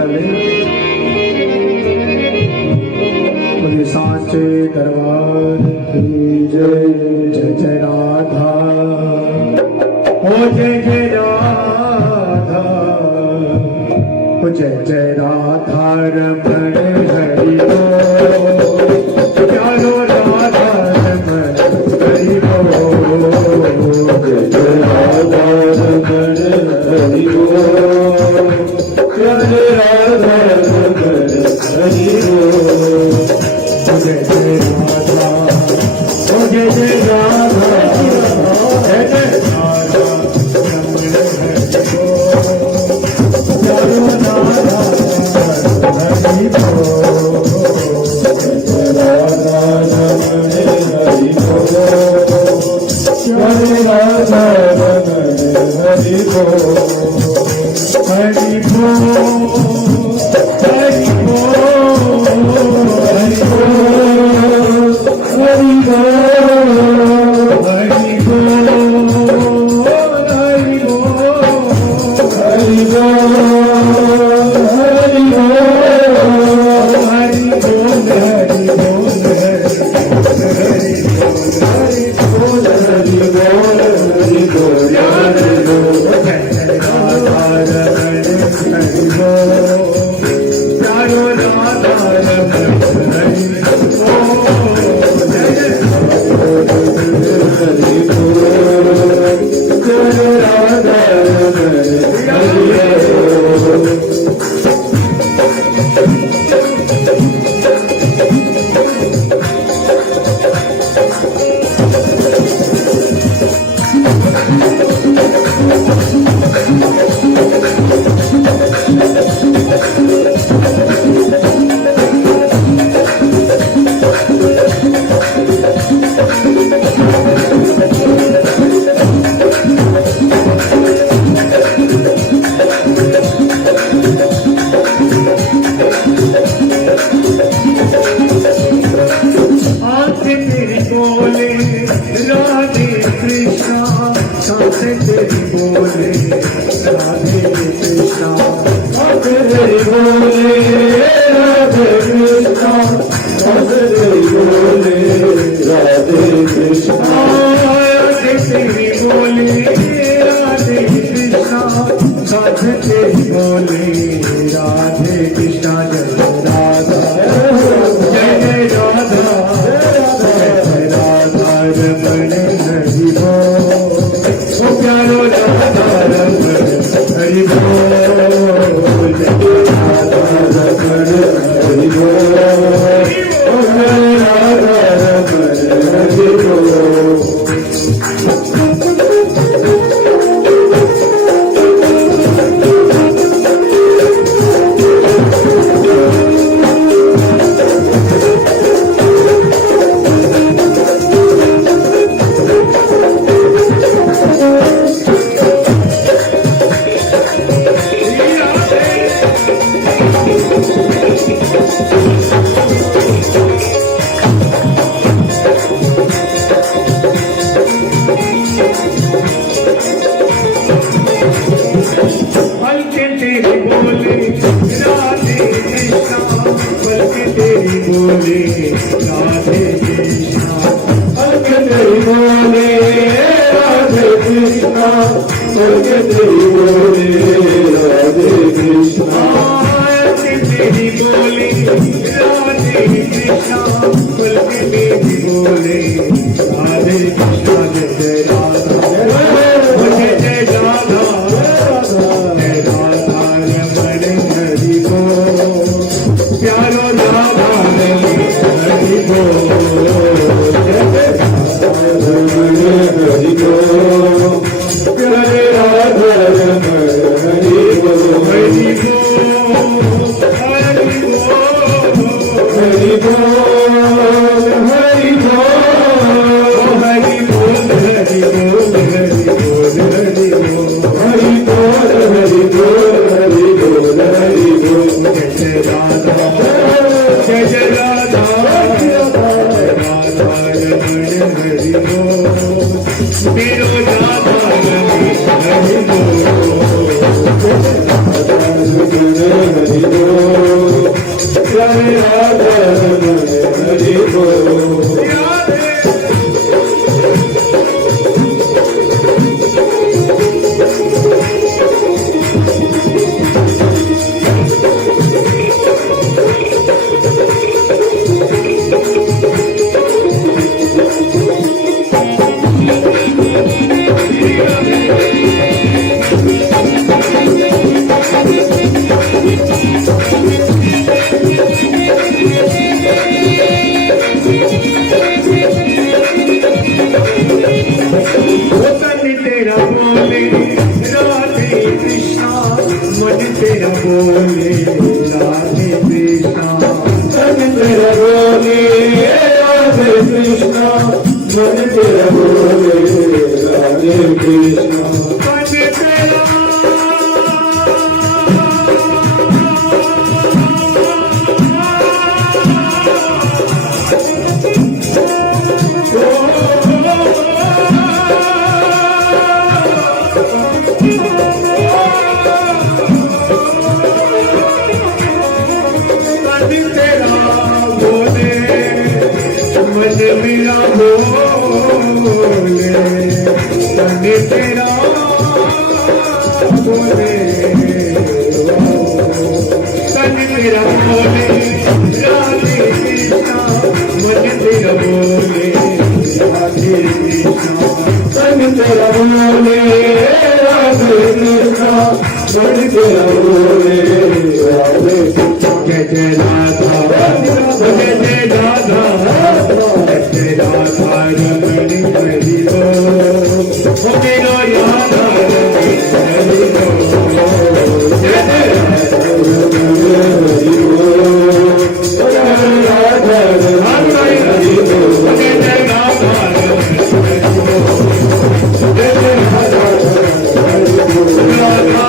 चले बोले सांचे दरबार की जय जय जय राधा ओ जय जय राधा ओ जय जय राधा रमण हरि बोल प्यारो राधा रमण हरि बोल जय जय राधा रमण हरि बोल प्यारे राधा रमण हरि बोल जय जय राधा ओ जय जय राधा जय जय राधा रमण हरि बोल प्यारो राधा हरि बोल जय राधा रमण हरि बोल प्यारे राधा रमण हरि बोल हरि बोल हरि बोल हरि बोल हरि बोल हरि बोल हरि बोल हरि बोल हरि बोल हरि बोल हरि बोल हरि बोल हरि बोल हरि बोल हरि बोल जय राधा रमण हरि बोल प्यारो राधा रमण हरि बोल जय हरि बोल जय राधा रमण हरि बोल तेरी बोले राधे कृष्णा तेरी बोले राधे कृष्णा तेरी बोले राधे कृष्णा तेरी बोले राधे कृष्णा तेरी बोले राधे कृष्णा जय जय राधा जय जय राधा रमण हरि बोल प्यारो राधा रमण हरि बोल जय राधा रमण हरि बोल राधा रमण हरि बोल बोले राधे कृष्णा तेरी बोले राधे कृष्णा तेरी बोले राधे कृष्णा तेरी बोले राधे कृष्णा तेरी बोले राधे कृष्णा जय राधा जय जय राधा जय राधा रमण हरि बोल प्यारो राधा हरि बोल जय राधा हरि बोल प्यारे राधा रमण हरि बोल हरि बोल हरि बोल हरि बोल हरि बोल हरि बोल हरि बोल हरि बोल हरि बोल हरि बोल हरि बोल हरि बोल हरि बोल जय राधा जय जय राधा राधा रमण हरि बोल मेरो राधा रमण हरि बोल हरि बोल राधे राधा रमण हरि बोल तेरा बोले राधे कृष्णा मन तेरा बोले राधे कृष्णा मन तेरा बोले राधे कृष्णा मन तेरा बोले राधे कृष्णा मन तेरा मन मेरा बोले तन तेरा बोले तन मेरा बोले राधे कृष्णा मन तेरा बोले राधे कृष्णा तन तेरा बोले राधे कृष्णा मन तेरा बोले राधे जय जय राधा जय जय राधा जय राधा रमण हरि बोल मेरा राधा हरि बोल जय जय राधा हरि बोल राधा हरि बोल जय जय राधा जय जय राधा हरि बोल राधा